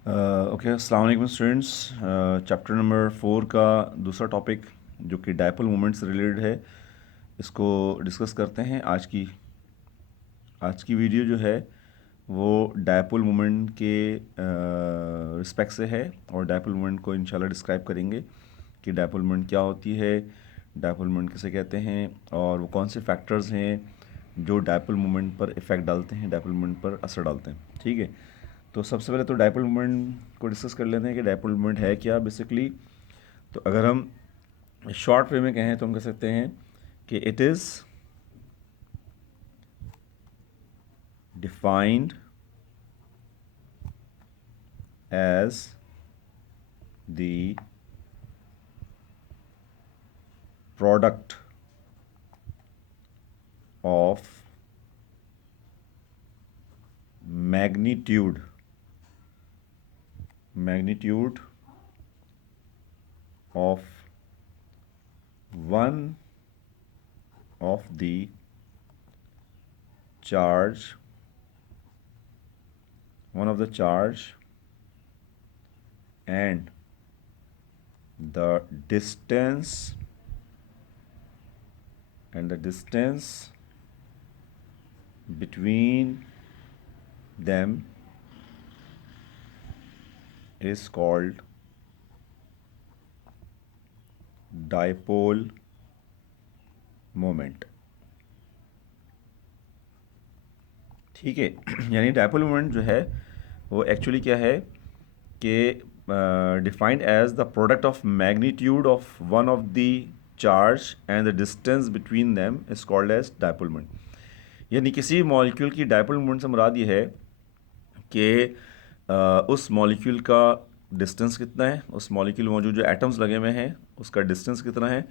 Okay, अस्सलाम वालेकुम students. Chapter number 4 का दूसरा टॉपिक जो कि डायपोल मोमेंट से रिलेटेड है, इसको डिस्कस करते हैं। आज की वीडियो जो है वो डायपोल मोमेंट के रिस्पेक्ट से है, और डायपोल मोमेंट को इंशाल्लाह डिस्क्राइब करेंगे कि डायपोल मोमेंट क्या होती है, डायपोल मोमेंट किसे कहते हैं, और वो कौन से फैक्टर्स हैं जो डायपोल मोमेंट पर इफ़ेक्ट डालते हैं, डायपोल मोमेंट पर असर डालते हैं। ठीक है, तो सबसे पहले तो डायपोल मोमेंट को डिस्कस कर लेते हैं कि डायपोल मोमेंट है क्या बेसिकली। तो अगर हम शॉर्ट वे में कहें तो हम कह सकते हैं कि it is defined as the product of magnitude of one of the charge and the distance between them is called dipole moment। ठीक है। यानी डायपोल मोमेंट जो है वो एक्चुअली क्या है कि defined as the product of magnitude of one of the charge and the distance between them is called as dipole moment. यानी किसी मॉलिक्यूल की डायपोल मोमेंट से मुराद ये है कि उस मॉलिक्यूल का डिस्टेंस कितना है, उस मॉलिक्यूल में मौजूद जो एटम्स लगे हुए हैं उसका डिस्टेंस कितना है,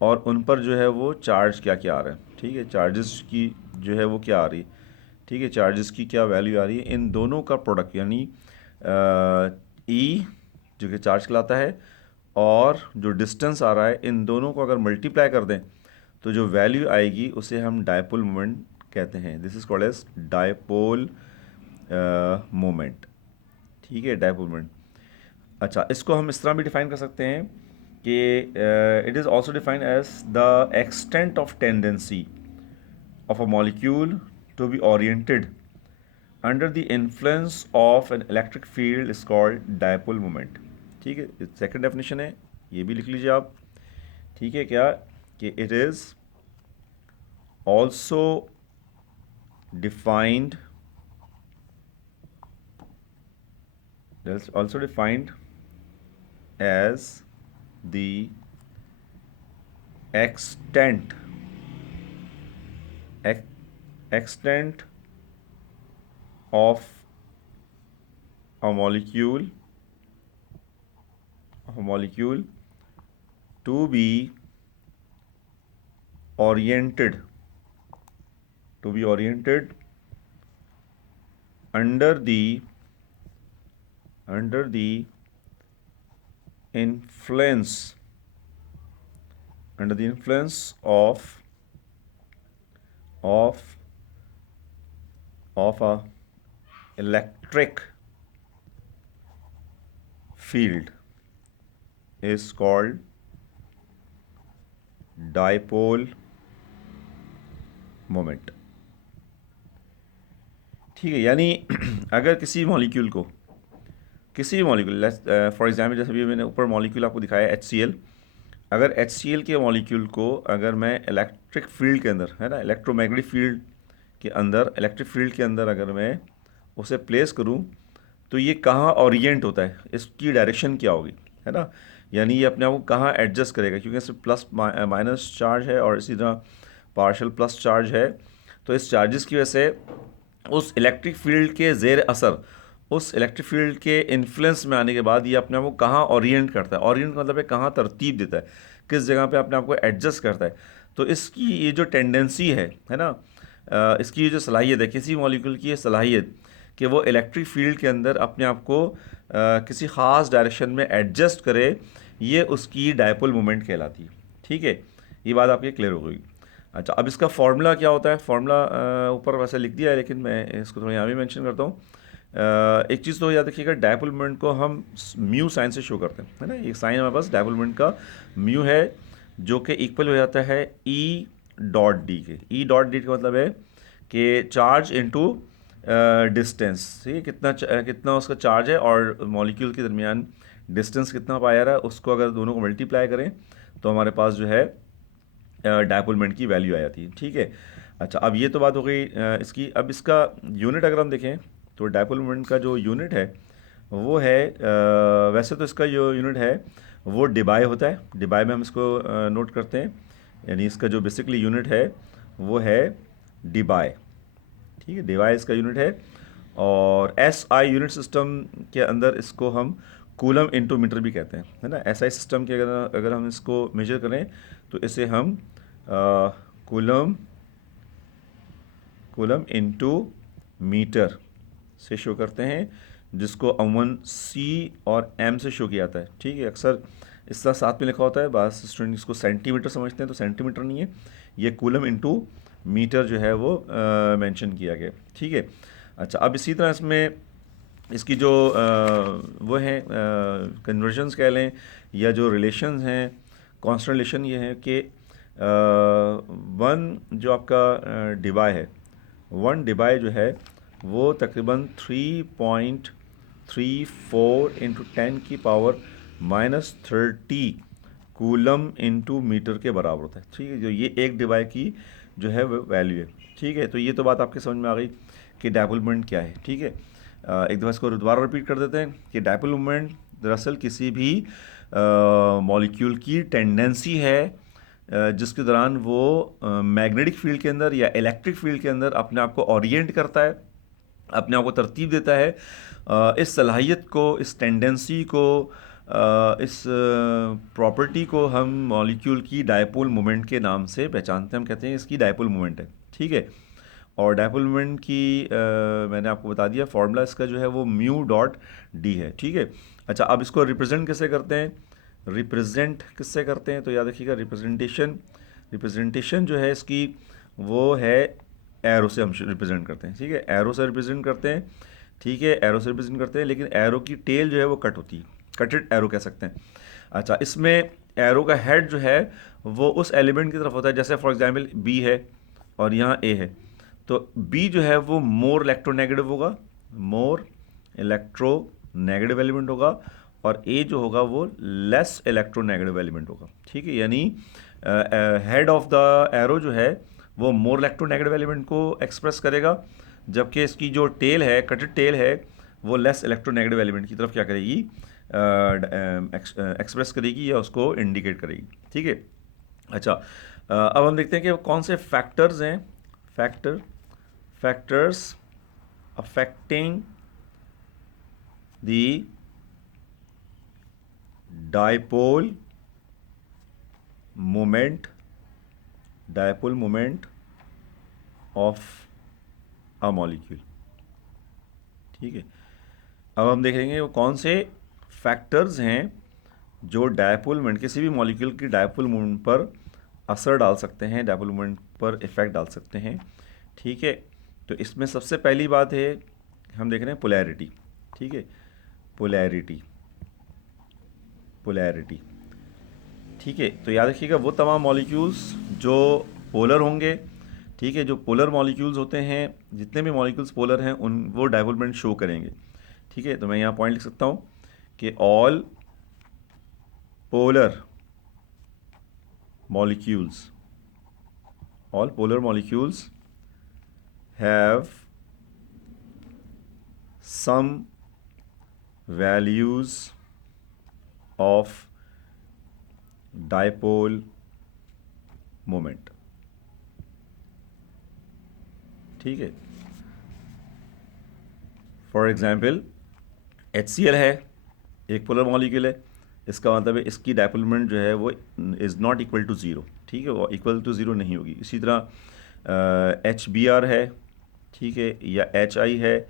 और उन पर जो है वो चार्ज क्या क्या आ रहा है। ठीक है, चार्जेस की जो है वो क्या आ रही है, ठीक है, चार्जेस की क्या वैल्यू आ रही है, इन दोनों का प्रोडक्ट यानी ई जो कि चार्ज कहलाता है और जो डिस्टेंस आ रहा है, इन दोनों को अगर मल्टीप्लाई कर दें तो जो वैल्यू आएगी उसे हम डायपोल मोमेंट कहते हैं। This is called as dipole moment. ठीक है, डायपोल मोमेंट। अच्छा, इसको हम इस तरह भी डिफाइन कर सकते हैं कि it is also defined as the extent of tendency of a molecule to be oriented under the influence of an electric field is called dipole moment। ठीक है, सेकंड डेफिनेशन है, ये भी लिख लीजिए आप। ठीक है, क्या कि it is also defined as the extent extent of a molecule to be oriented under the influence of a electric field is called dipole moment। ठीक है, यानी अगर किसी मॉलिक्यूल फॉर एग्जाम्पल, जैसे भी मैंने ऊपर मॉलिक्यूल आपको दिखाया HCl, अगर HCl के मॉलिक्यूल को अगर मैं इलेक्ट्रिक फील्ड के अंदर, है ना, इलेक्ट्रोमैग्नेटिक फील्ड के अंदर, इलेक्ट्रिक फील्ड के अंदर अगर मैं उसे प्लेस करूं तो ये कहाँ ओरिएंट होता है, इसकी डायरेक्शन क्या होगी, है ना। यानी ये अपने आप को कहाँ एडजस्ट करेगा, क्योंकि इसमें प्लस माइनस चार्ज है और इसी तरह पार्शियल प्लस चार्ज है। तो इस चार्जेस की वजह से उस इलेक्ट्रिक फील्ड के ज़ेर असर, उस इलेक्ट्रिक फील्ड के इन्फ्लुएंस में आने के बाद ये अपने आप को कहाँ ओरिएंट करता है, ओरिएंट मतलब है कहाँ तरतीब देता है, किस जगह पे अपने आप को एडजस्ट करता है। तो इसकी ये जो टेंडेंसी है ना, इसकी ये जो सलाहियत है, किसी मॉलिक्यूल की ये सलाहियत कि वो इलेक्ट्रिक फील्ड के अंदर अपने आप को किसी ख़ास डायरेक्शन में एडजस्ट करे, ये उसकी डायपोल मोमेंट कहलाती है। ठीक है, ये बात आपकी क्लियर हो गई। अच्छा, अब इसका फार्मूला क्या होता है, फार्मूला ऊपर वैसे लिख दिया है लेकिन मैं इसको थोड़ा यहाँ भी मेंशन करता हूँ एक चीज़ तो याद रखिएगा, डायपोल मोमेंट को हम म्यू साइन से शो करते हैं, है ना। एक साइन हमारे पास डायपोल मोमेंट का म्यू है, जो कि इक्वल हो जाता है ई डॉट डी के। ई डॉट डी का मतलब है कि चार्ज इनटू डिस्टेंस, ठीक है, कितना उसका चार्ज है और मॉलिक्यूल के दरमियान डिस्टेंस कितना पाया रहा है, उसको अगर दोनों को मल्टीप्लाई करें तो हमारे पास जो है डायपोल मोमेंट की वैल्यू आ जाती है, ठीक है। अच्छा, अब ये तो बात हो गई इसकी। अब इसका यूनिट अगर हम देखें तो डायपोल मोमेंट का जो यूनिट है वो है वैसे तो इसका जो यूनिट है वो डिबाई होता है। डिबाई में हम इसको नोट करते हैं, यानी इसका जो बेसिकली यूनिट है वो है डिबाई, ठीक है, डिवाई इसका यूनिट है। और एस आई यूनिट सिस्टम के अंदर इसको हम कूलम इंटू मीटर भी कहते हैं, है ना। एस आई सिस्टम के अगर हम इसको मेजर करें तो इसे हम कूलम कूलम इंटू मीटर से शो करते हैं, जिसको अमूमन सी और एम से शो किया जाता है, ठीक है। अक्सर इस तरह साथ में लिखा होता है, बास स्टूडेंट इसको सेंटीमीटर समझते हैं, तो सेंटीमीटर नहीं है, ये कूलम इंटू मीटर जो है वो मेंशन किया गया, ठीक है। अच्छा, अब इसी तरह इसमें इसकी जो वो है कन्वर्जन्स कह लें या जो रिलेशंस हैं, कांस्टेंट रिलेशन ये है कि वन जो आपका डिबाई है, वन डिबाई जो है वो तकरीबन 3.34 इंटू 10⁻⁻30 कूलम इंटू मीटर के बराबर होता है, ठीक है। जो ये एक डिबाई की जो है वो वैल्यू है, ठीक है। तो ये तो बात आपके समझ में आ गई कि डायपोल मोमेंट क्या है, ठीक है। एक दफ़ा इसको दोबारा रिपीट कर देते हैं कि डायपोल मोमेंट दरअसल किसी भी मॉलिक्यूल की टेंडेंसी है जिसके दौरान वो मैग्नेटिक फील्ड के अंदर या इलेक्ट्रिक फील्ड के अंदर अपने आप को ओरिएंट करता है, अपने आप को तरतीब देता है। इस सलाहियत को, इस टेंडेंसी को, इस प्रॉपर्टी को हम मॉलिक्यूल की डायपोल मोमेंट के नाम से पहचानते हैं। हम कहते हैं इसकी डायपोल मोमेंट है, ठीक है। और डायपोल मोमेंट की मैंने आपको बता दिया फॉर्मूला इसका जो है वो म्यू डॉट डी है, ठीक है। अच्छा, अब इसको रिप्रेजेंट कैसे करते हैं, रिप्रेजेंट किससे करते हैं, तो याद रखिएगा रिप्रेजेंटेशन जो है इसकी वो है एरो से हम रिप्रेजेंट करते हैं, ठीक है। एरो से रिप्रेजेंट करते हैं, ठीक है, एरो से रिप्रेजेंट करते हैं, लेकिन एरो की टेल जो है वो कट होती है, कटेड एरो कह सकते हैं। अच्छा, इसमें एरो का हेड जो है वो उस एलिमेंट की तरफ होता है, जैसे फॉर एग्जांपल बी है और यहाँ ए है, तो बी जो है वो मोर इलेक्ट्रोनेगेटिव होगा, मोर इलेक्ट्रोनेगेटिव एलिमेंट होगा, और ए जो होगा वो लेस इलेक्ट्रोनेगेटिव एलिमेंट होगा, ठीक है। यानी हेड ऑफ द एरो जो है वो मोर इलेक्ट्रोनेगेटिव एलिमेंट को एक्सप्रेस करेगा, जबकि इसकी जो टेल है, कटेड टेल है, वो लेस इलेक्ट्रोनेगेटिव एलिमेंट की तरफ क्या करेगी, एक्सप्रेस करेगी या उसको इंडिकेट करेगी, ठीक है। अच्छा, अब हम देखते हैं कि कौन से फैक्टर्स हैं, factors affecting the dipole moment of a molecule, ठीक है। अब हम देखेंगे वो कौन से फैक्टर्स हैं जो डायपोल मोमेंट, किसी भी मॉलिक्यूल की डायपोल मोमेंट पर असर डाल सकते हैं, डायपोल मोमेंट पर इफ़ेक्ट डाल सकते हैं, ठीक है। तो इसमें सबसे पहली बात है, हम देख रहे हैं पोलैरिटी, ठीक है, पोलैरिटी, ठीक है। तो याद रखिएगा वो तमाम मॉलिक्यूल्स जो पोलर होंगे, ठीक है, जो पोलर मॉलिक्यूल्स होते हैं, जितने भी मॉलिक्यूल्स पोलर हैं उन वो डायपोल मोमेंट शो करेंगे, ठीक है। तो मैं यहाँ पॉइंट लिख सकता हूँ कि all polar molecules have some values of dipole moment, ठीक है। फॉर एग्जाम्पल HCl है, एक पोलर मॉलिक्यूल है, इसका मतलब है इसकी डायपोल मोमेंट जो है वो is not equal to zero, ठीक है, वो इक्वल टू ज़ीरो नहीं होगी। इसी तरह HBr है, ठीक है, या HI है,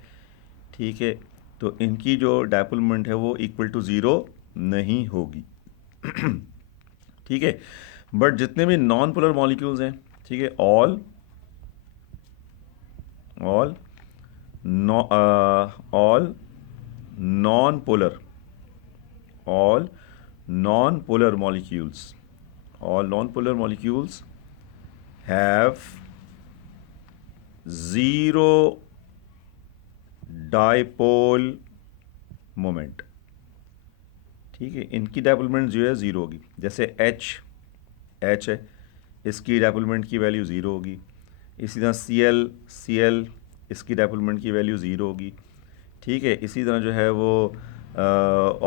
ठीक है, तो इनकी जो डायपोल मोमेंट है वो इक्वल टू ज़ीरो नहीं होगी, ठीक है। बट जितने भी नॉन पोलर मॉलिक्यूल्स हैं, ठीक है, all all non-polar all non-polar molecules all non-polar molecules have zero dipole moment। ठीक है, इनकी डायपोल मोमेंट जो है ज़ीरो होगी। जैसे एच है, इसकी डायपोल मोमेंट की वैल्यू ज़ीरो होगी। इसी तरह सी एल इसकी डायपोल मोमेंट की वैल्यू ज़ीरो होगी। ठीक है, इसी तरह जो है वो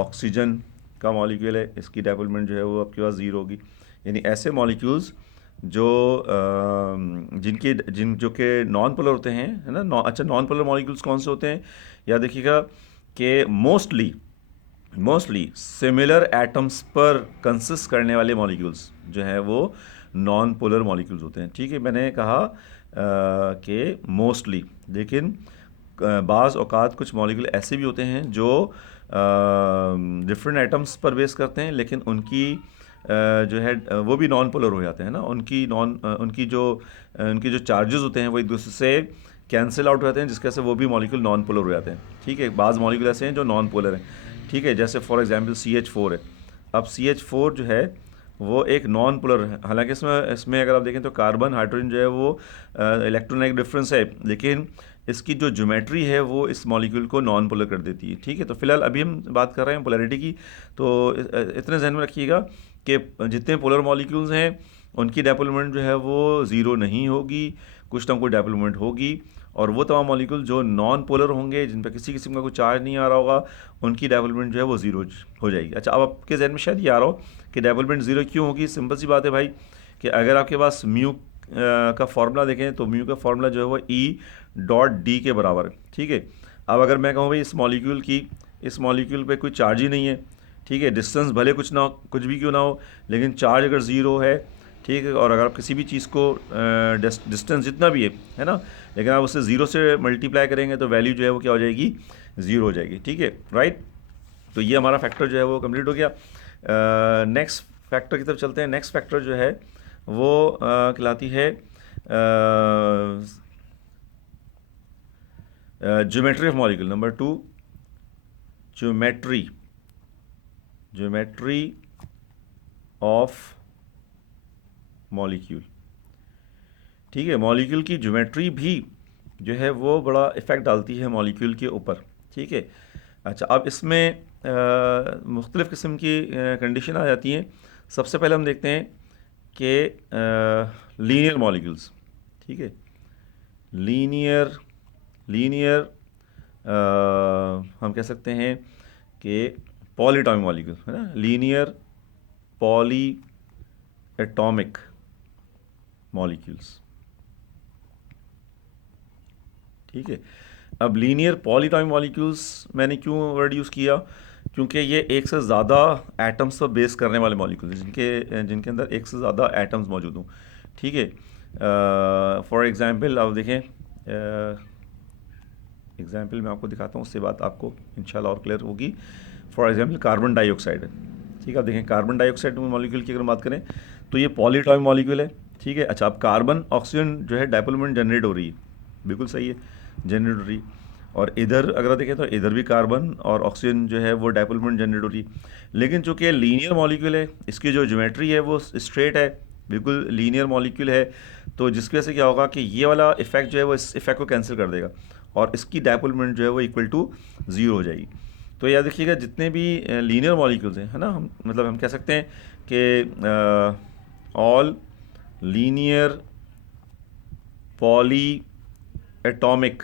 ऑक्सीजन का मॉलिक्यूल है, इसकी डायपोल मोमेंट जो है वो आपके पास ज़ीरो होगी। यानी ऐसे मॉलिक्यूल्स जो जो कि नॉन पोलर होते हैं, है ना। अच्छा, नॉन पोलर मॉलिक्यूल्स कौन से होते हैं? याद देखिएगा कि मोस्टली सिमिलर एटम्स पर कंसिस्ट करने वाले मॉलिक्यूल्स जो है वो नॉन पोलर मॉलिक्यूल्स होते हैं। ठीक है, मैंने कहा कि मोस्टली, लेकिन बाज़ औक़ात कुछ मॉलिक्यूल ऐसे भी होते हैं जो डिफरेंट एटम्स पर बेस करते हैं, लेकिन उनकी जो है वो भी नॉन पोलर हो जाते हैं ना। उनकी जो चार्जेस होते हैं वो एक दूसरे से कैंसिल आउट हो जाते हैं, जिसकी वजह से वो भी मॉलिक्यूल नॉन पोलर हो जाते हैं। ठीक है, बाज़ मॉलिक्यूल ऐसे हैं जो नॉन पोलर हैं। ठीक है, जैसे फॉर एग्जांपल CH4 है। अब CH4 जो है वो एक नॉन पोलर है। हालांकि इसमें अगर आप देखें तो कार्बन हाइड्रोजन जो है वो इलेक्ट्रोनेगेटिव डिफरेंस है, लेकिन इसकी जो ज्योमेट्री है वो इस मॉलिक्यूल को नॉन पोलर कर देती है। ठीक है, तो फिलहाल अभी हम बात कर रहे हैं पोलैरिटी की। तो इतने जहन में रखिएगा कि जितने पोलर मॉलिक्यूल्स हैं उनकी डायपोल मोमेंट जो है वो ज़ीरो नहीं होगी, कुछ ना कुछ डायपोल मोमेंट होगी। और वो तमाम मॉलिक्यूल जो नॉन पोलर होंगे, जिन पर किसी किस्म का कोई चार्ज नहीं आ रहा होगा, उनकी डायपोल मोमेंट जो है वो ज़ीरो हो जाएगी। अच्छा, अब आपके जहन में शायद ये आ रहा हो कि डायपोल मोमेंट ज़ीरो क्यों होगी। सिंपल सी बात है भाई, कि अगर आपके पास म्यू का फॉर्मूला देखें तो म्यू का फॉर्मूला जो है वो E.D के बराबर है। ठीक है, अब अगर मैं कहूँ भाई इस मॉलिक्यूल पे कोई चार्ज ही नहीं है, ठीक है, डिस्टेंस भले कुछ भी क्यों ना हो, लेकिन चार्ज अगर ज़ीरो है, ठीक है, और अगर आप किसी भी चीज़ को डिस्टेंस जितना भी है ना, लेकिन आप उससे ज़ीरो से मल्टीप्लाई करेंगे तो वैल्यू जो है वो क्या हो जाएगी? ज़ीरो हो जाएगी। ठीक है, राइट। तो ये हमारा फैक्टर जो है वो कंप्लीट हो गया। नेक्स्ट फैक्टर की तरफ चलते हैं। नेक्स्ट फैक्टर जो है वो कहलाती है geometry of molecule. Number 2, geometry of molecule. ठीक है, मॉलिक्यूल की ज्योमेट्री भी जो है वो बड़ा इफ़ेक्ट डालती है मॉलिक्यूल के ऊपर। ठीक है, अच्छा, अब इसमें मुख्तलिफ़ किस्म की कंडीशन आ जाती हैं। सबसे पहले हम देखते हैं कि लीनियर मॉलिक्यूल्स। ठीक है, लीनियर हम कह सकते हैं कि पॉलीटॉमिक मॉलिक्यूल, है ना, लीनियर पॉली एटॉमिक मॉलिक्यूल्स। ठीक है, अब लीनियर पॉलीटॉमिक मॉलिक्यूल्स मैंने क्यों वर्ड यूज़ किया? क्योंकि ये एक से ज़्यादा एटम्स पर बेस करने वाले मॉलिक्यूल्स, जिनके अंदर एक से ज़्यादा एटम्स मौजूद हों। ठीक है, फॉर एग्ज़ाम्पल आप देखें, एग्ज़ाम्पल मैं आपको दिखाता हूँ, उससे बात आपको इंशाल्लाह और क्लियर होगी। फॉर एग्ज़ाम्पल कार्बन डाइऑक्साइड है। ठीक है, आप देखें कार्बन डाइऑक्साइड मॉलिक्यूल की अगर बात करें तो ये पॉलीटॉमिक मॉलिक्यूल है। ठीक है, अच्छा, अब कार्बन ऑक्सीजन जो है डायपोल मोमेंट जनरेट हो रही है, बिल्कुल सही है, जनरेट हो रही। और इधर अगर देखें तो इधर भी कार्बन और ऑक्सीजन जो है वो डायपोल मोमेंट जनरेट हो रही। लेकिन चूँकि लीनियर मॉलिक्यूल है, इसकी जो ज्योमेट्री है वो स्ट्रेट है, बिल्कुल लीनियर मॉलिक्यूल है, तो जिसकी वजह से क्या होगा कि ये वाला इफेक्ट जो है वो इस इफेक्ट को कैंसिल कर देगा और इसकी डायपोल मोमेंट जो है वो इक्वल टू ज़ीरो हो जाएगी। तो याद रखिएगा, जितने भी लीनियर मॉलिक्यूल्स हैं, है ना, हम कह सकते हैं कि all linear poly atomic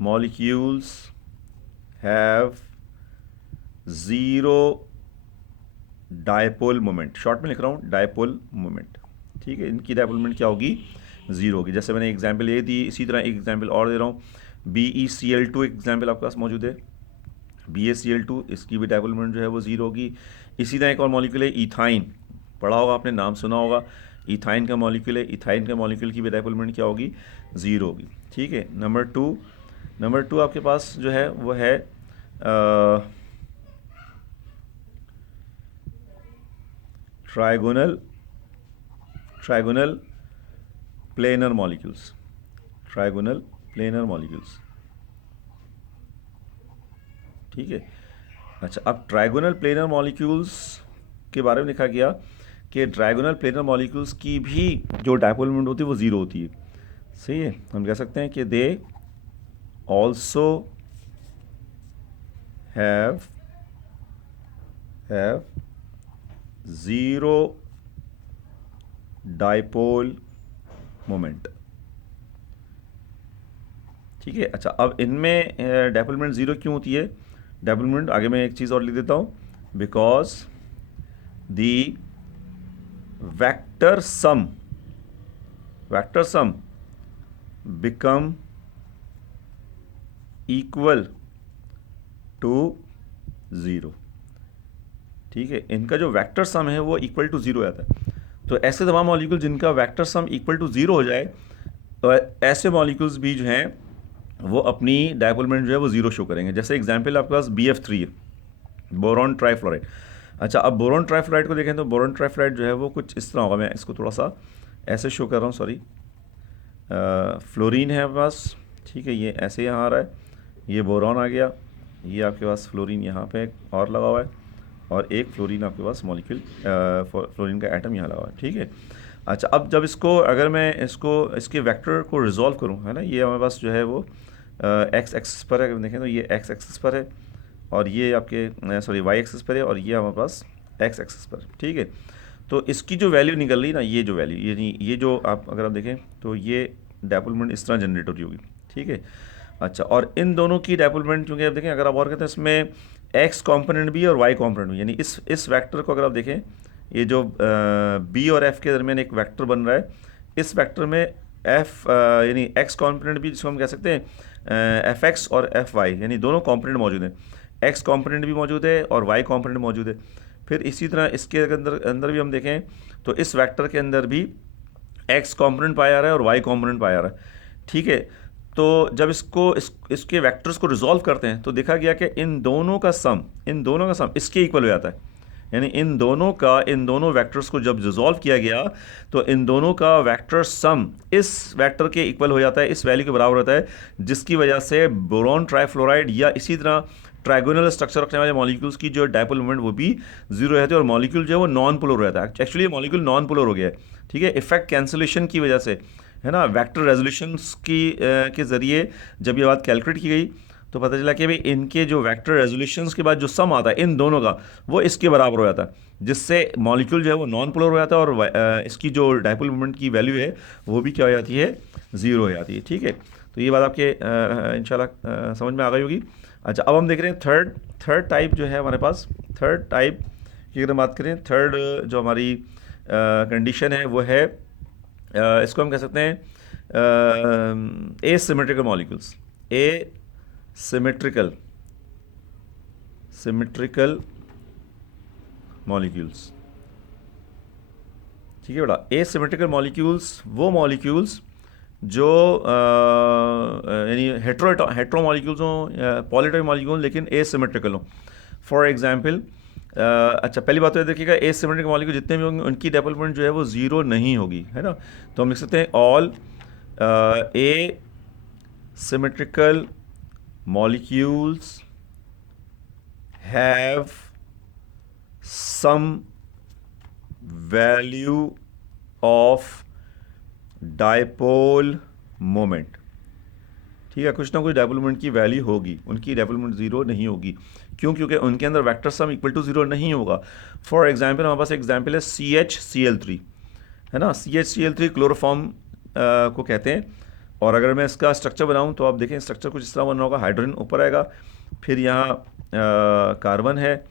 molecules have zero dipole moment। Short में लिख रहा हूँ डायपोल मोमेंट। ठीक है, इनकी डायपोल मोमेंट क्या होगी? ज़ीरो होगी। जैसे मैंने एग्जांपल ये दी, इसी तरह एक एग्जांपल और दे रहा हूँ। BeCl2 एग्जांपल आपके पास मौजूद है, BaCl2, इसकी भी डायपोल मोमेंट जो है वो ज़ीरो होगी। इसी तरह एक और मॉलिक्यूल है इथाइन, पढ़ा होगा आपने, नाम सुना होगा, इथाइन का मॉलिक्यूल है। इथाइन का मॉलिक्यूल की भी डायपोल मोमेंट क्या होगी? ज़ीरो होगी। ठीक है, नंबर टू आपके पास जो है वो है trigonal planar molecules. Trigonal planar molecules, ठीक है। अच्छा, अब ट्राइगोनल प्लेनर मॉलिक्यूल्स के बारे में लिखा गया कि ट्राइगोनल प्लेनर मॉलिक्यूल्स की भी जो डायपोल मोमेंट होती है वो ज़ीरो होती है। सही है, हम कह सकते हैं कि they also have zero dipole moment, ठीक है। अच्छा, अब इनमें डायपोल मोमेंट ज़ीरो क्यों होती है? डायपोल मोमेंट आगे मैं एक चीज़ और लिख देता हूँ, because the vector sum become equal to zero, ठीक है। इनका जो वेक्टर सम है वो इक्वल टू ज़ीरो आता है। तो ऐसे तमाम मॉलिक्यूल जिनका vector sum equal to zero हो जाए, तो ऐसे मॉलिक्यूल्स भी जो हैं वो अपनी डायपोल मोमेंट जो है वो ज़ीरो शो करेंगे। जैसे एग्जांपल आपके पास BF3 है, बोरॉन ट्राइफ्लोराइड। अच्छा, अब बोरॉन ट्राइफ्लोराइड को देखें तो बोरॉन ट्राइफ्लोराइड जो है वो कुछ इस तरह होगा। मैं इसको थोड़ा सा ऐसे शो कर रहा हूँ, सॉरी। फ्लोरीन है आपके पास, ठीक है, ये ऐसे यहाँ आ रहा है, ये बोरॉन आ गया, ये आपके पास फ्लोरीन यहाँ पे और लगा हुआ है, और एक फ्लोरीन आपके पास मॉलिक्यूल फ्लोरीन का एटम यहाँ लगा हुआ है, ठीक है। अच्छा, अब जब इसको अगर मैं इसके वेक्टर को रिजॉल्व करूँ, है ना, ये हमारे पास जो है वो एक्स एक्सिस पर है। अगर देखें तो ये एक्स एक्सिस पर है, और ये आपके सॉरी वाई एक्सिस पर है, और ये हमारे पास एक्स एक्सिस पर, ठीक है। तो इसकी जो वैल्यू निकल रही ना, ये जो वैल्यू, ये जो आप अगर आप देखें तो ये डायपोल मोमेंट इस तरह जनरेट हो रही होगी, ठीक है। अच्छा, और इन दोनों की डायपोल मोमेंट क्योंकि आप देखें, अगर आप और कहते हैं इसमें एक्स कंपोनेंट भी और वाई कंपोनेंट भी, यानी इस वेक्टर को अगर आप देखें, ये जो बी और एफ के दरमियान एक वेक्टर बन रहा है, इस वेक्टर में एफ यानी एक्स कंपोनेंट भी, जिसको हम कह सकते हैं एफ एक्स और एफ वाई, यानी दोनों कंपोनेंट मौजूद हैं। एक्स कंपोनेंट भी मौजूद है और वाई कंपोनेंट मौजूद है। फिर इसी तरह इसके अंदर भी हम देखें तो इस वेक्टर के अंदर भी एक्स कंपोनेंट पाया जा रहा है और वाई कंपोनेंट पाया जा रहा है, ठीक है। तो जब इसके वेक्टर्स को रिजॉल्व करते हैं तो देखा गया कि इन दोनों का सम इसके इक्वल हो जाता है। यानी इन दोनों वेक्टर्स को जब रिजॉल्व किया गया तो इन दोनों का वेक्टर सम इस वेक्टर के इक्वल हो जाता है, इस वैल्यू के बराबर होता है, जिसकी वजह से बोरॉन ट्राइफ्लोराइड या इसी तरह ट्राइगोनल स्ट्रक्चर रखने वाले मॉलिक्यूल्स की जो डायपोल मोमेंट वो भी जीरो रहती है, और मॉलिक्यूल जो है वो नॉन पोलर हो जाता है। एक्चुअली मॉलिक्यूल नॉन पोलर हो गया है, ठीक है, इफेक्ट कैंसिलेशन की वजह से, है ना। वेक्टर रेजोल्यूशंस के ज़रिए जब ये बात कैलकुलेट की गई तो पता चला कि भाई इनके जो वेक्टर रेजोल्यूशंस के बाद जो सम आता है इन दोनों का, वो इसके बराबर हो जाता है, जिससे मॉलिक्यूल जो है वो नॉन पोलर हो जाता है, और इसकी जो डायपोल मोमेंट की वैल्यू है वो भी क्या हो जाती है, ज़ीरो हो जाती है, ठीक है। तो ये बात आपके इंशाल्लाह समझ में आ गई होगी। अच्छा, अब हम देख रहे हैं थर्ड टाइप जो है हमारे पास। थर्ड टाइप की अगर बात करें, थर्ड जो हमारी कंडीशन है वो है, इसको हम कह सकते हैं एसिमेट्रिकल मॉलिक्यूल्स। सिमेट्रिकल मॉलिक्यूल्स, ठीक है बेटा। एसिमेट्रिकल मॉलिक्यूल्स वो मॉलिक्यूल्स जो यानी हेट्रो मॉलिक्यूल्स हों, पॉलीटॉमिक मॉलिक्यूल लेकिन एसिमेट्रिकल हों। फॉर एग्जांपल, अच्छा, पहली बात तो ये देखिएगा, एसिमेट्रिक मॉलिक्यूल जितने भी होंगे उनकी डायपोल मोमेंट जो है वो ज़ीरो नहीं होगी, है ना। तो हम लिख सकते हैं all asymmetrical molecules have some value of dipole moment, ठीक है, कुछ ना कुछ डायपोल मोमेंट की वैल्यू होगी, उनकी डायपोल मोमेंट ज़ीरो नहीं होगी। क्यों? क्योंकि उनके अंदर vector sum equal to zero नहीं होगा। फॉर एग्जांपल, हमारे पास एग्जांपल है CHCl3, है ना। CHCl3 क्लोरोफॉर्म को कहते हैं, और अगर मैं इसका स्ट्रक्चर बनाऊं तो आप देखें स्ट्रक्चर कुछ इस तरह बना होगा। हाइड्रोजन ऊपर आएगा, फिर यहाँ कार्बन है,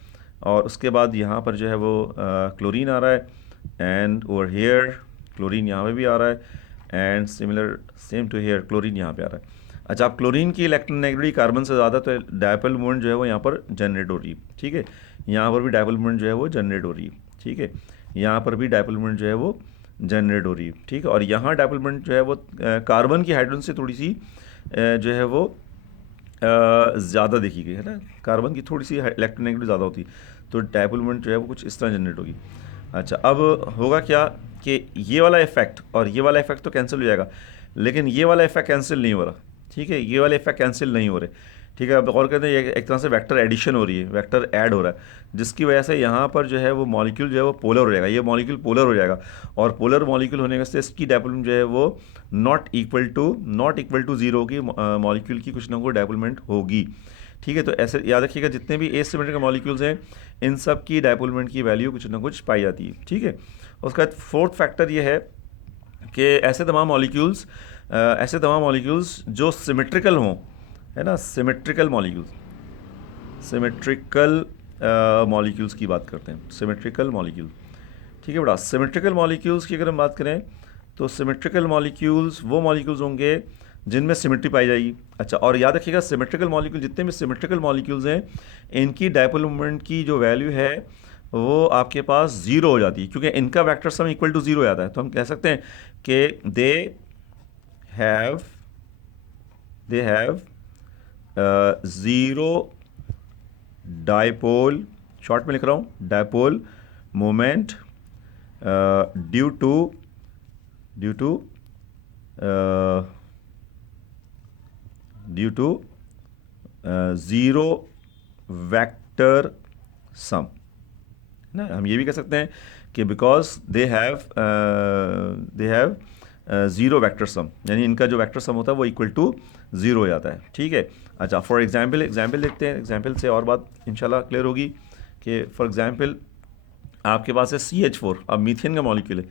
और उसके बाद यहाँ पर जो है वो क्लोरीन आ रहा है, एंड ओवर हेयर क्लोरीन यहाँ पे भी आ रहा है, and same to here chlorine यहाँ पे आ रहा है। अच्छा, आप क्लोरीन की इलेक्ट्रोनेगेटिविटी कार्बन से ज़्यादा, तो डायपोल मोमेंट जो है वो यहाँ पर जनरेट हो रही है, ठीक है। यहाँ पर भी डायपोल मोमेंट जो है वो जनरेट हो रही है, ठीक है। यहाँ पर भी डायपोल मोमेंट जो है वो जनरेट हो रही है, ठीक है। और यहाँ डायपोल मोमेंट जो है वो कार्बन की हाइड्रोजन से थोड़ी सी जो है वो ज़्यादा देखी गई, है ना। कार्बन की थोड़ी सी इलेक्ट्रोनेगेटिविटी ज़्यादा होती है, तो डायपोल मोमेंट जो है वो कुछ इस तरह जनरेट होगी। अच्छा, अब होगा क्या कि ये वाला इफेक्ट और ये वाला इफेक्ट तो कैंसिल हो जाएगा, लेकिन ये वाला इफेक्ट कैंसिल नहीं हो रहा। ठीक है, ये वाले इफेक्ट कैंसिल नहीं हो रहे। ठीक है, अब और कहते हैं ये एक तरह से वेक्टर एडिशन हो रही है, वेक्टर ऐड हो रहा है, जिसकी वजह से यहाँ पर जो है वो मॉलिक्यूल जो है वो पोलर हो जाएगा, ये मॉलिक्यूल पोलर हो जाएगा, और पोलर मॉलिक्यूल होने से इसकी डायपोलमेंट जो है वो नॉट इक्वल टू जीरो की मॉलिक्यूल की कुछ ना कुछ डायपोलमेंट होगी। ठीक है, तो ऐसे याद रखिएगा जितने भी एसिमेट्रिक मॉलिक्यूल्स हैं इन सब की डायपोलमेंट की वैल्यू कुछ ना कुछ पाई जाती है। ठीक है, उसका फोर्थ फैक्टर ये है कि ऐसे तमाम मॉलिक्यूल्स जो सिमेट्रिकल हों, है ना, सिमेट्रिकल मॉलिक्यूल्स की बात करते हैं, सिमेट्रिकल मॉलिक्यूल। ठीक है बेटा, सिमेट्रिकल मॉलिक्यूल्स की अगर हम बात करें तो सिमेट्रिकल मॉलिक्यूल्स वो मॉलिक्यूल्स होंगे जिनमें सिमेट्री पाई जाएगी। अच्छा, और याद रखिएगा सिमेट्रिकल मॉलिक्यूल, जितने भी सिमेट्रिकल मॉलिक्यूल्स हैं इनकी डायपोल मोमेंट की जो वैल्यू है वो आपके पास ज़ीरो हो जाती है, क्योंकि इनका vector sum equal to zero हो जाता है। तो हम कह सकते हैं कि they have zero dipole, short में लिख रहा हूँ, dipole moment due to zero vector sum ना। हम ये भी कह सकते हैं कि because they have zero vector sum, यानी इनका जो वेक्टर सम होता है वो इक्वल टू ज़ीरो हो जाता है। ठीक है, अच्छा, फॉर एग्जांपल देखते हैं, एग्जांपल से और बात इंशाल्लाह क्लियर होगी कि फॉर एग्जांपल आपके पास है CH4, अब मीथेन का मॉलिक्यूल है।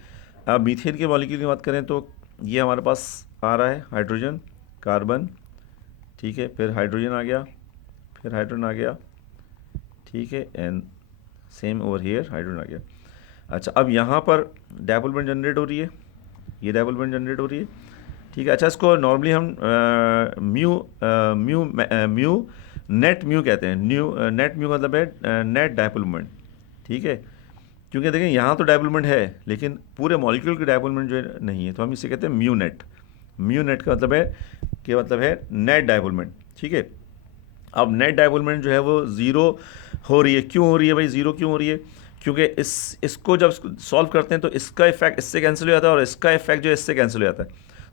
अब मीथेन के मॉलिक्यूल की बात करें तो ये हमारे पास आ रहा है हाइड्रोजन, कार्बन, ठीक है, फिर हाइड्रोजन आ गया, फिर हाइड्रोजन आ गया, ठीक है, and same over here hydrogen आ गया। अच्छा, अब यहाँ पर डायपोलमेंट जनरेट हो रही है, ये डायपोलमेंट जनरेट हो रही है। ठीक है, अच्छा, इसको नॉर्मली हम म्यू नेट म्यू कहते हैं, नेट म्यू मतलब है नेट डायपोलमेंट। ठीक है, क्योंकि देखें यहाँ तो डायपोलमेंट है लेकिन पूरे मॉलिक्यूल की डायपोलमेंट जो है नहीं है, तो हम इसे कहते हैं म्यू नेट। म्यू नेट का मतलब है नेट डायपोलमेंट। ठीक है, अब नेट डायपोलमेंट जो है वो ज़ीरो हो रही है। क्यों हो रही है भाई, ज़ीरो क्यों हो रही है? क्योंकि इसको जब सॉल्व करते हैं तो इसका इफेक्ट इससे कैंसिल हो जाता है और इसका इफेक्ट जो है इससे कैंसिल हो जाता है,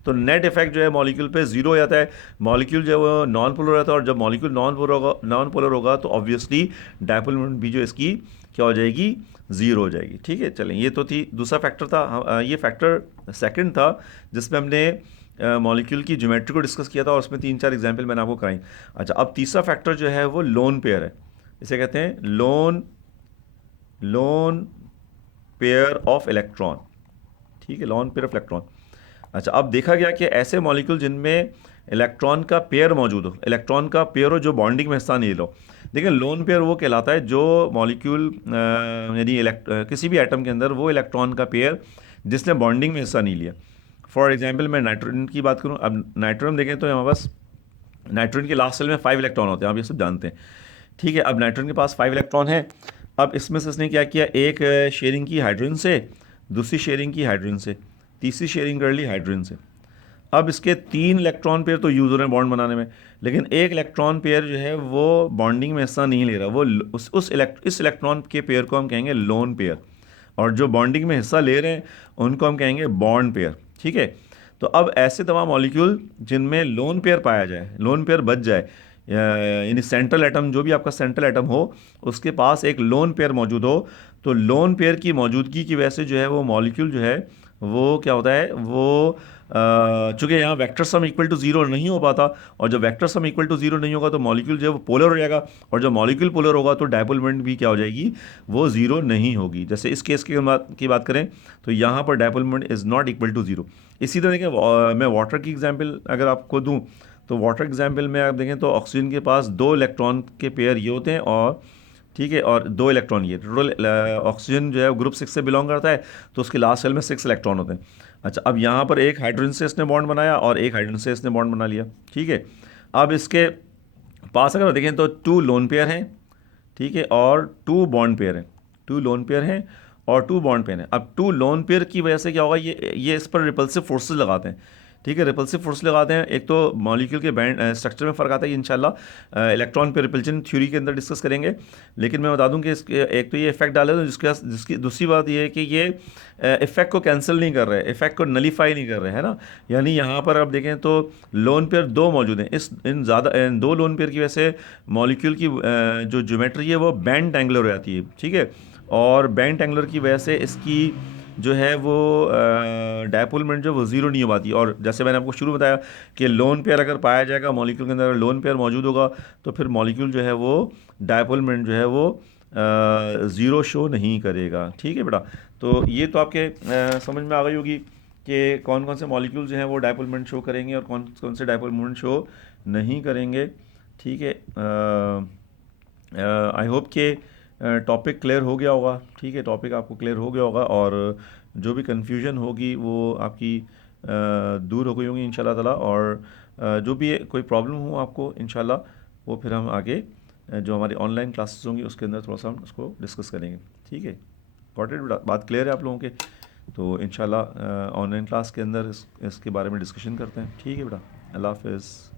तो नेट इफेक्ट जो है मॉलिक्यूल पे ज़ीरो हो जाता है। मॉलिक्यूल जो है वो नॉन पोलर हो जाता है, और जब मॉलिक्यूल नॉन पोलर होगा तो ऑब्वियसली डायपोलमेंट भी जो इसकी क्या हो जाएगी, ज़ीरो हो जाएगी। ठीक है, चलें, ये तो थी दूसरा फैक्टर था। ये फैक्टर सेकंड था जिसमें हमने मॉलिक्यूल की ज्योमेट्री को डिस्कस किया था और उसमें 3-4 एग्जांपल मैंने आपको कराई। अच्छा, अब तीसरा फैक्टर जो है वो लोन पेयर है, इसे कहते हैं लोन पेयर ऑफ इलेक्ट्रॉन। ठीक है, लोन पेयर ऑफ इलेक्ट्रॉन। अच्छा, अब देखा गया कि ऐसे मॉलिक्यूल जिनमें इलेक्ट्रॉन का पेयर मौजूद हो, इलेक्ट्रॉन का पेयर हो जो बॉन्डिंग में हिस्सा नहीं लो। देखिए, लोन पेयर वो कहलाता है जो मॉलिक्यूल यानी किसी भी एटम के अंदर वो इलेक्ट्रॉन का पेयर जिसने बॉन्डिंग में हिस्सा नहीं लिया। फॉर एग्जांपल मैं नाइट्रोजन की बात करूं, अब नाइट्रोजन देखें तो हमारे पास नाइट्रोजन के लास्ट सेल में 5 इलेक्ट्रॉन होते हैं, आप ये सब जानते हैं। ठीक है, अब नाइट्रोजन के पास 5 इलेक्ट्रॉन है। अब इसमें से इसने क्या किया, एक शेयरिंग की हाइड्रोजन से, दूसरी शेयरिंग की हाइड्रोजन से, तीसरी शेयरिंग कर ली हाइड्रोजन से। अब इसके 3 इलेक्ट्रॉन पेयर तो यूज़ हो रहे हैं बॉन्ड बनाने में, लेकिन एक इलेक्ट्रॉन पेयर जो है वो बॉन्डिंग में हिस्सा नहीं ले रहा। वो इस इलेक्ट्रॉन के पेयर को हम कहेंगे लोन पेयर, और जो बॉन्डिंग में हिस्सा ले रहे हैं उनको हम कहेंगे बॉन्ड पेयर। ठीक है, तो अब ऐसे तमाम मॉलिक्यूल जिनमें लोन पेयर पाया जाए, लोन पेयर बच जाए, यानी सेंट्रल एटम, जो भी आपका सेंट्रल एटम हो उसके पास एक लोन पेयर मौजूद हो, तो लोन पेयर की मौजूदगी की वजह से जो है वो मॉलिक्यूल जो है वो क्या होता है, वो चूँकि यहाँ vector sum equal to zero नहीं हो पाता, और जब vector sum equal to zero नहीं होगा तो मॉलिक्यूल जो है वो पोलर हो जाएगा, और जब मॉलिक्यूल पोलर होगा तो डायपोलमेंट भी क्या हो जाएगी, वो ज़ीरो नहीं होगी। जैसे इस केस की बात करें तो यहाँ पर dipole moment is not equal to zero. इसी तरह देखिए, मैं वाटर की एग्जाम्पल अगर आपको दूँ तो वाटर एग्जाम्पल में आप देखें तो ऑक्सीजन के पास 2 इलेक्ट्रॉन के पेयर ये होते हैं, और ठीक है, और 2 इलेक्ट्रॉन ये टोटल। ऑक्सीजन जो है ग्रुप 6 से बिलोंग करता है, तो उसके लास्ट सेल में 6 इलेक्ट्रॉन होते हैं। अच्छा, अब यहाँ पर एक हाइड्रोजन से इसने बॉन्ड बनाया और एक हाइड्रोजन से इसने बॉन्ड बना लिया। ठीक है, अब इसके पास अगर देखें तो 2 लोन पेयर हैं, ठीक है, और 2 बॉन्ड पेयर हैं, 2 लोन पेयर हैं और 2 बॉन्ड पेयर हैं। अब 2 लोन पेयर की वजह से क्या होगा, ये इस पर रिपल्सिव फोर्सेस लगाते हैं। ठीक है। रिपल्सिव फोर्स लगाते हैं, एक तो मॉलिक्यूल के बैंड स्ट्रक्चर में फ़र्क आता है, इंशाल्लाह इलेक्ट्रॉन पे रिपल्शन थ्योरी के अंदर डिस्कस करेंगे। लेकिन मैं बता दूं कि इसके एक तो ये इफेक्ट डाले तो जिसकी दूसरी बात ये है कि ये इफेक्ट को कैंसिल नहीं कर रहे, इफेक्ट को नलीफाई नहीं कर रहे, है ना। यानी यहाँ पर आप देखें तो लोन पेयर दो मौजूद हैं, इन दो लोन पेयर की वजह से मॉलिक्यूल की जो ज्योमेट्री है वो बैंड एंगुलर हो जाती है, ठीक है। और बैंड एंगुलर की वजह से इसकी जो है वो डायपोल मोमेंट जो वो ज़ीरो नहीं हो पाती। और जैसे मैंने आपको शुरू बताया कि लोन पेयर अगर पाया जाएगा मॉलिक्यूल के अंदर, अगर लोन पेयर मौजूद होगा तो फिर मॉलिक्यूल जो है वो डायपोल मोमेंट जो है वो ज़ीरो शो नहीं करेगा, ठीक है बेटा। तो ये तो आपके समझ में आ गई होगी कि कौन कौन से मॉलिक्यूल जो हैं वो डायपोल मोमेंट शो करेंगे और कौन कौन से डायपोल मोमेंट शो नहीं करेंगे, ठीक है। आई होप कि टॉपिक क्लियर हो गया होगा, ठीक है। टॉपिक आपको क्लियर हो गया होगा और जो भी कन्फ्यूजन होगी वो आपकी दूर हो गई होगी इंशाल्लाह ताला। और जो भी कोई प्रॉब्लम हो आपको इंशाल्लाह वो फिर हम आगे जो हमारी ऑनलाइन क्लासेस होंगी उसके अंदर थोड़ा सा हम उसको डिस्कस करेंगे, ठीक है। गॉट इट बेटा, बात क्लियर है आप लोगों के? तो इंशाल्लाह ऑनलाइन क्लास के अंदर इसके बारे में डिस्कशन करते हैं, ठीक है बेटा। अल्लाह हाफिज़।